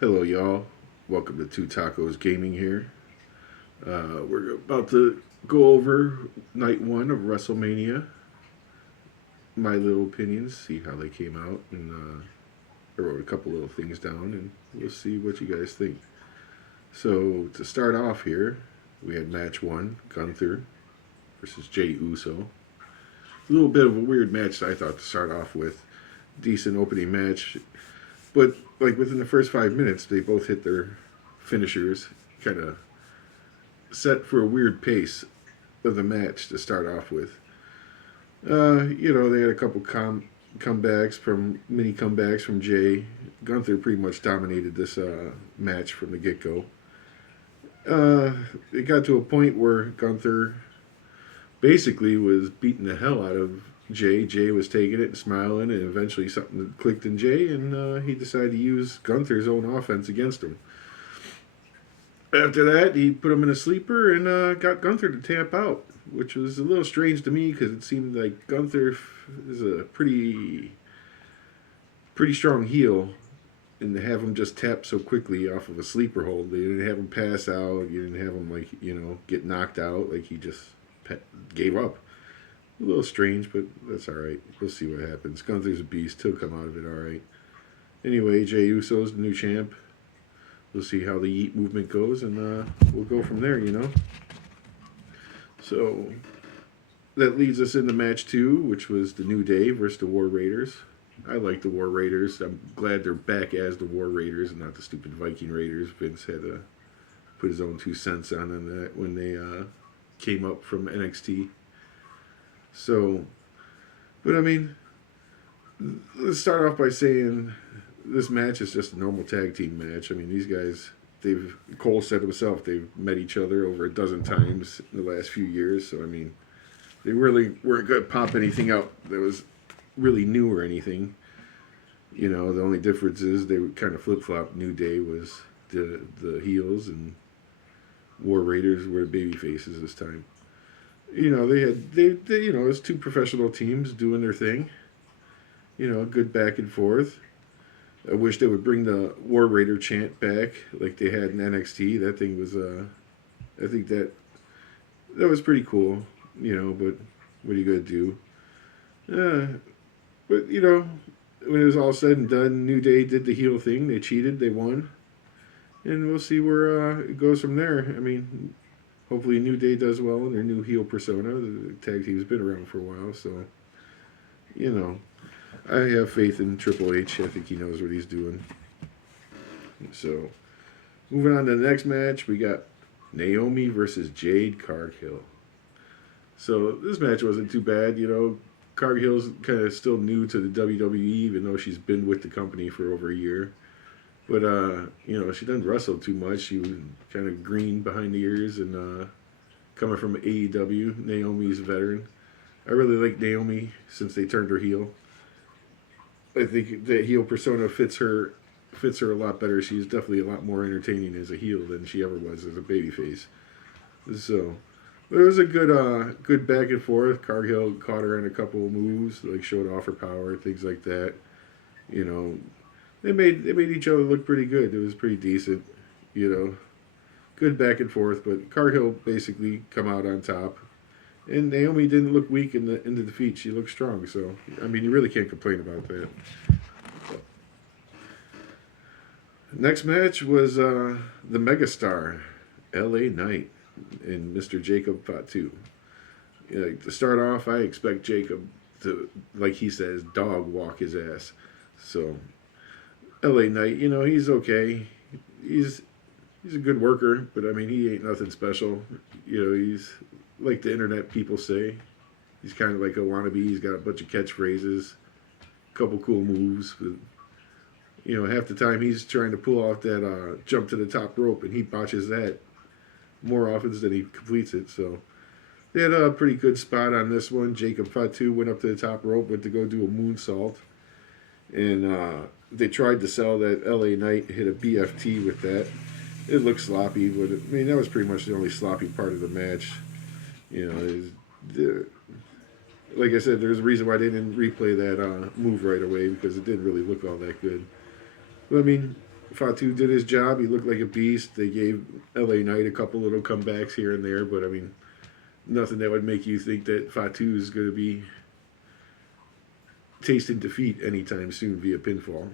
Hello, y'all. Welcome to Two Tacos Gaming here. We're about to go over night one of WrestleMania. My little opinions, see how they came out, and I wrote a couple little things down, and we'll see what you guys think. So to start off here, we had match one, Gunther versus Jey Uso. A little bit of a weird match, I thought, to start off with. Decent opening match, but like within the first 5 minutes, they both hit their finishers, kind of set for a weird pace of the match to start off with. They had a couple comebacks from mini comebacks from Jay. Gunther pretty much dominated this match from the get go. It got to a point where Gunther basically was beating the hell out of Jay. Jay was taking it and smiling, and eventually something clicked in Jay, and he decided to use Gunther's own offense against him. After that, he put him in a sleeper and got Gunther to tap out, which was a little strange to me because it seemed like Gunther is a pretty strong heel, and to have him just tap so quickly off of a sleeper hold, they didn't have him pass out, you didn't have him get knocked out, like he just gave up. A little strange, but that's all right. We'll see what happens. Gunther's a beast; he'll come out of it all right. Anyway, Jey Uso's the new champ. We'll see how the Yeet movement goes, and we'll go from there. So that leads us into match two, which was the New Day versus the War Raiders. I like the War Raiders. I'm glad they're back as the War Raiders and not the stupid Viking Raiders. Vince had to put his own 2 cents on that when they came up from NXT. So, but I mean, let's start off by saying this match is just a normal tag team match. I mean, these guys, Cole said himself, they've met each other over a dozen times in the last few years. So, I mean, they really weren't going to pop anything out that was really new or anything. The only difference is they kind of flip flop. New Day was the heels, and War Raiders were the baby faces this time. It was two professional teams doing their thing. Good back and forth. I wish they would bring the War Raider chant back like they had in NXT. That thing was, I think that was pretty cool. But what are you gonna do? But when it was all said and done, New Day did the heel thing. They cheated. They won, and we'll see where it goes from there. I mean, hopefully New Day does well in their new heel persona. The tag team's been around for a while, so you know I have faith in Triple H. I think he knows what he's doing. So, moving on to the next match, we got Naomi versus Jade Cargill. So, this match wasn't too bad. Cargill's kind of still new to the WWE, even though she's been with the company for over a year. But, she doesn't wrestle too much. She was kind of green behind the ears, and coming from AEW, Naomi's a veteran. I really like Naomi since they turned her heel. I think that heel persona fits her a lot better. She's definitely a lot more entertaining as a heel than she ever was as a babyface. So it was a good back and forth. Cargill caught her in a couple of moves, like showed off her power, things like that. You know, they made each other look pretty good. It was pretty decent. Good back and forth. But Cargill basically come out on top. And Naomi didn't look weak in the defeat. She looked strong. So I mean, you really can't complain about that. Next match was the megastar, L.A. Knight, and Mr. Jacob Fatu. To start off, I expect Jacob to, like he says, dog walk his ass. So L.A. Knight, he's okay. He's a good worker, but I mean, he ain't nothing special. He's like the internet people say. He's kind of like a wannabe. He's got a bunch of catchphrases, a couple cool moves. But, half the time he's trying to pull off that jump to the top rope, and he botches that more often than he completes it. So they had a pretty good spot on this one. Jacob Fatu went up to the top rope, went to go do a moonsault, and they tried to sell that L.A. Knight hit a BFT with that. It looked sloppy, but that was pretty much the only sloppy part of the match. Like I said, there's a reason why they didn't replay that move right away because it didn't really look all that good. But Fatu did his job. He looked like a beast. They gave LA Knight a couple little comebacks here and there, but I mean, nothing that would make you think that Fatu is going to be tasting defeat anytime soon via pinfall.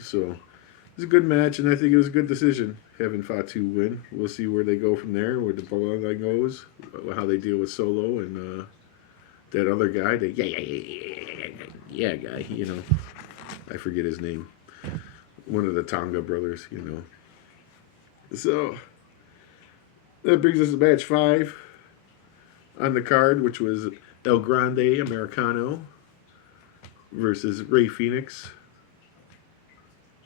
So it was a good match, and I think it was a good decision having Fatu win. We'll see where they go from there, where the bloodline goes, how they deal with Solo and that other guy, the yeah guy. I forget his name. One of the Tonga brothers. So that brings us to match 5 on the card, which was El Grande Americano versus Rey Fenix.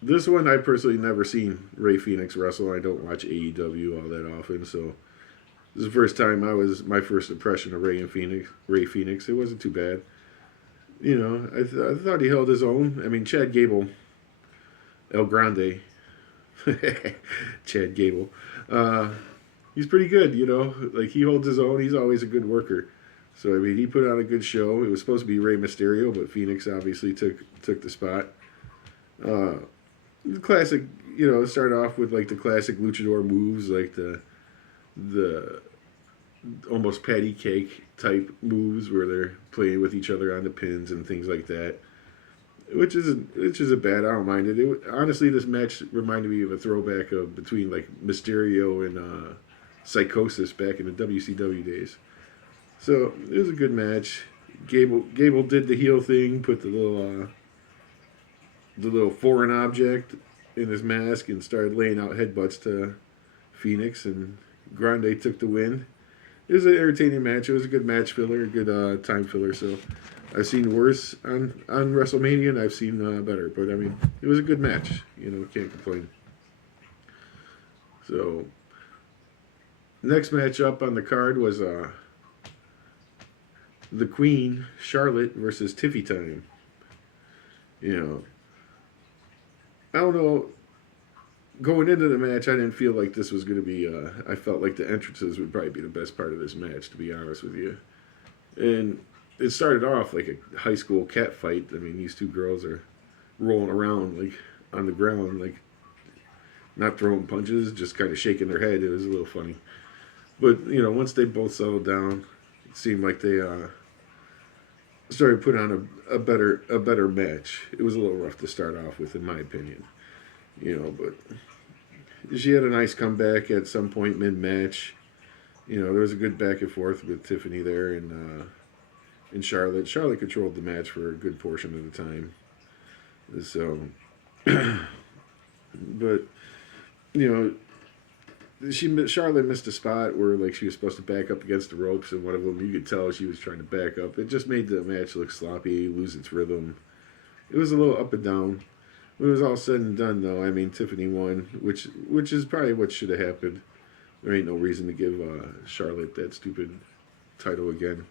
This one I personally never seen Rey Fenix wrestle. I don't watch AEW all that often, so this is the first time my first impression of Rey Fenix. It wasn't too bad. I thought he held his own. I mean, Chad Gable, El Grande, Chad Gable, he's pretty good. Like he holds his own. He's always a good worker. So I mean, he put on a good show. It was supposed to be Rey Mysterio, but Phoenix obviously took the spot. The classic, start off with like the classic luchador moves, like the almost patty cake type moves where they're playing with each other on the pins and things like that. Which isn't bad. I don't mind it. Honestly, this match reminded me of a throwback of between like Mysterio and Psychosis back in the WCW days. So it was a good match. Gable did the heel thing, put the little foreign object in his mask and started laying out headbutts to Phoenix, and Grande took the win. It was an entertaining match. It was a good match filler, a good time filler. So I've seen worse on WrestleMania, and I've seen better. But I mean, it was a good match. Can't complain. So next match up on the card was the Queen Charlotte versus Tiffy Time. I don't know. Going into the match, I didn't feel like this was going to be. I felt like the entrances would probably be the best part of this match, to be honest with you. And it started off like a high school cat fight. I mean, these two girls are rolling around like on the ground, like not throwing punches, just kind of shaking their head. It was a little funny. But once they both settled down, it seemed like they started putting on a better match. It was a little rough to start off with, in my opinion. But she had a nice comeback at some point mid-match. There was a good back and forth with Tiffany there and Charlotte. Charlotte controlled the match for a good portion of the time. So, but Charlotte missed a spot where like she was supposed to back up against the ropes, and one of them you could tell she was trying to back up. It just made the match look sloppy, lose its rhythm. It was a little up and down. When it was all said and done, though, I mean, Tiffany won, which is probably what should have happened. There ain't no reason to give Charlotte that stupid title again.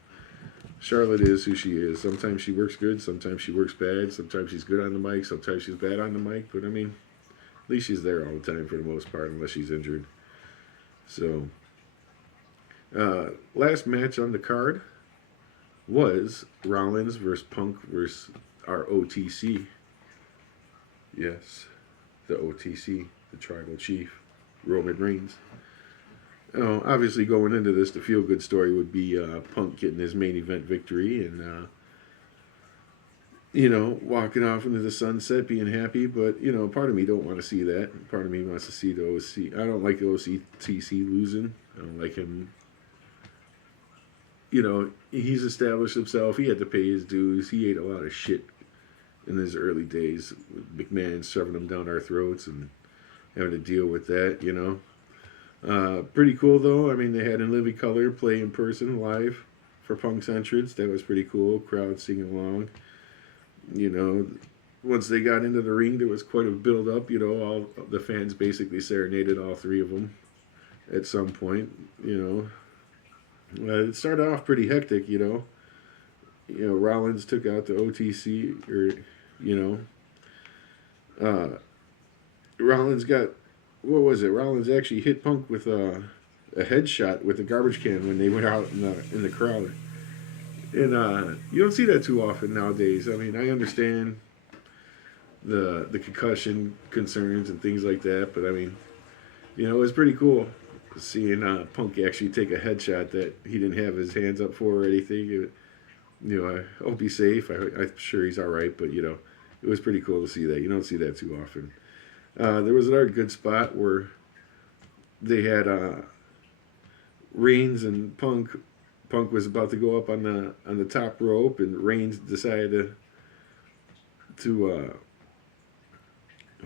Charlotte is who she is. Sometimes she works good, sometimes she works bad, sometimes she's good on the mic, sometimes she's bad on the mic. But, I mean, at least she's there all the time for the most part, unless she's injured. So, last match on the card was Rollins versus Punk versus our OTC. Yes, the OTC, the Tribal Chief, Roman Reigns. Obviously, going into this, the feel-good story would be Punk getting his main event victory and, walking off into the sunset, being happy. But, part of me don't want to see that. Part of me wants to see the OC. I don't like the OTC losing. I don't like him. He's established himself. He had to pay his dues. He ate a lot of shit in his early days, with McMahon shoving him down our throats and having to deal with that, Pretty cool, though. I mean, they had In Living Color play in person live for Punk's entrance. That was pretty cool. Crowd singing along. Once they got into the ring, there was quite a build-up. All the fans basically serenaded all three of them at some point, It started off pretty hectic, Rollins took out the OTC, Rollins got, what was it? Rollins actually hit Punk with a headshot with a garbage can when they went out in the crowd. And you don't see that too often nowadays. I mean, I understand the concussion concerns and things like that. But I mean, it was pretty cool seeing Punk actually take a headshot that he didn't have his hands up for or anything. I hope he's safe. I'm sure he's all right, but it was pretty cool to see that. You don't see that too often. There was another good spot where they had Reigns and Punk. Punk was about to go up on the top rope, and Reigns decided to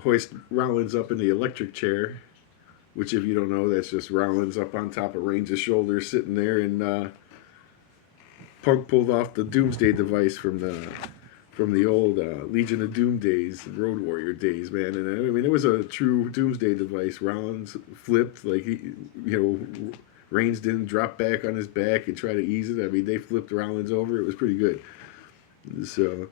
hoist Rollins up in the electric chair. Which, if you don't know, that's just Rollins up on top of Reigns' shoulders, sitting there, and Punk pulled off the Doomsday device from the old Legion of Doom days, Road Warrior days, man. And I mean, it was a true Doomsday device. Rollins flipped, like Reigns didn't drop back on his back and try to ease it. I mean, they flipped Rollins over. It was pretty good. So,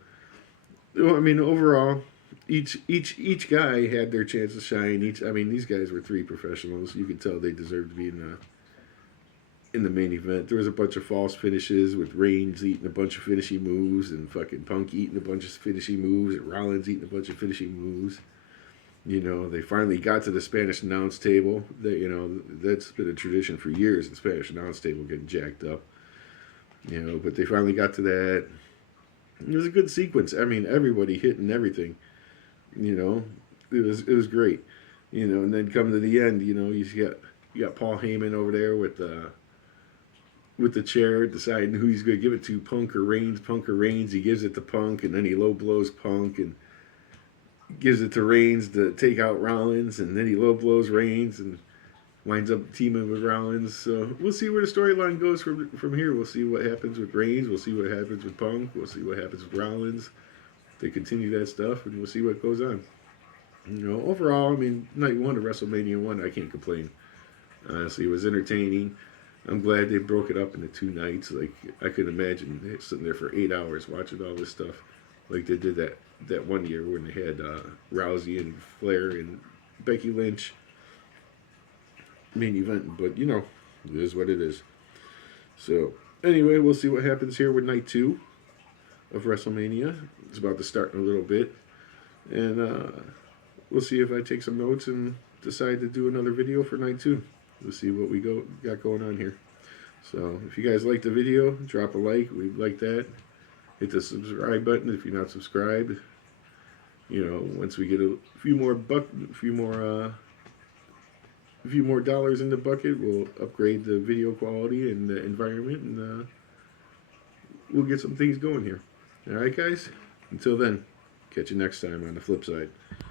I mean, overall, each guy had their chance to shine. These guys were three professionals. You could tell they deserved to be in the main event. There was a bunch of false finishes with Reigns eating a bunch of finishing moves and fucking Punk eating a bunch of finishing moves and Rollins eating a bunch of finishing moves. They finally got to the Spanish announce table. That's been a tradition for years, the Spanish announce table getting jacked up. But they finally got to that. It was a good sequence. I mean, everybody hitting everything. It was great. And then come to the end, you got Paul Heyman over there with the chair, deciding who he's going to give it to, Punk or Reigns. Punk or Reigns. He gives it to Punk, and then he low blows Punk and gives it to Reigns to take out Rollins, and then he low blows Reigns and winds up teaming with Rollins. So we'll see where the storyline goes from here. We'll see what happens with Reigns. We'll see what happens with Punk. We'll see what happens with Rollins. They continue that stuff, and we'll see what goes on. Overall, I mean, night one of WrestleMania 1, I can't complain. Honestly, it was entertaining. I'm glad they broke it up into 2 nights. Like, I could imagine sitting there for 8 hours watching all this stuff. Like they did that one year when they had Rousey and Flair and Becky Lynch main event. But, it is what it is. So, anyway, we'll see what happens here with night 2 of WrestleMania. It's about to start in a little bit. And we'll see if I take some notes and decide to do another video for night 2. We'll see what we got going on here. So if you guys like the video, drop a like. We'd like that. Hit the subscribe button if you're not subscribed. Once we get a few more dollars in the bucket, we'll upgrade the video quality and the environment, and we'll get some things going here. All right, guys. Until then, catch you next time on the flip side.